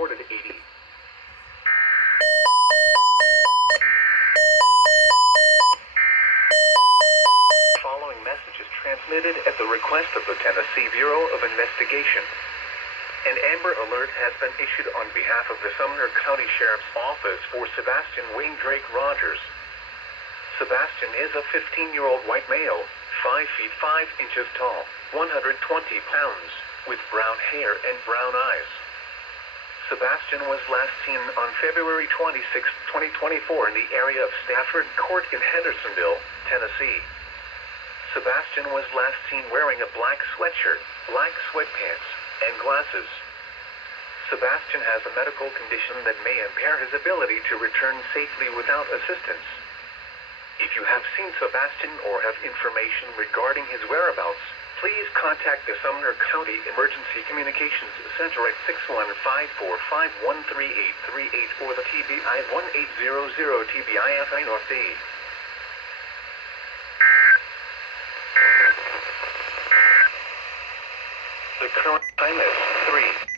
recorded 80. Following message is transmitted at the request of the Tennessee Bureau of Investigation. An Amber Alert has been issued on behalf of the Sumner County Sheriff's Office for Sebastian Wayne Drake Rogers. Sebastian is a 15-year-old white male, 5 feet 5 inches tall, 120 pounds, with brown hair and brown eyes. Sebastian was last seen on February 26, 2024 in the area of Stafford Court in Hendersonville, Tennessee. Sebastian was last seen wearing a black sweatshirt, black sweatpants, and glasses. Sebastian has a medical condition that may impair his ability to return safely without assistance. If you have seen Sebastian or have information regarding his whereabouts, please contact the Sumner County Emergency Communications Center at 61545138838 or the TBI 1800 TBIFI North D. The current time is 3.